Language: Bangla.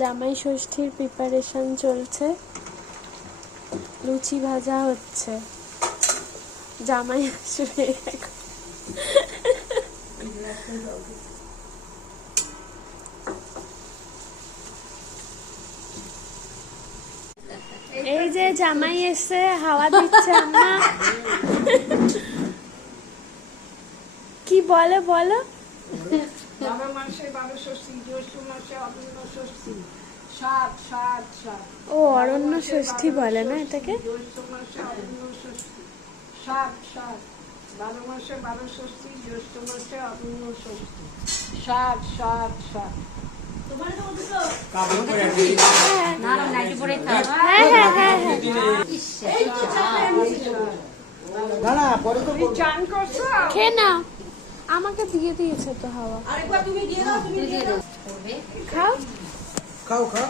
জামাই ষষ্ঠীর প্রিপারেশন চলছে, লুচি ভাজা হচ্ছে। জামাই আসবে এখন। এই যে জামাই এসে হাওয়া দিচ্ছে আম্মা। কি বলো বলো? বাবা মাসে 12 ষষ্ঠী, জ্যৈষ্ঠ মাসে অরণ্য ষষ্ঠী, সাত সাত সাত। ও অরণ্য ষষ্ঠী বলে না এটাকে? জ্যৈষ্ঠ মাসে অরণ্য ষষ্ঠী, সাত সাত। 12 মাসে 12 ষষ্ঠী, জ্যৈষ্ঠ মাসে অরণ্য ষষ্ঠী, সাত সাত সাত। খেয়ে নাও, আমাকে দিয়ে দিয়েছে তো হাওয়া। আরেকবার তুমি দিয়ে দাও, তুমি দিয়ে দাও। খাও খাও খাও।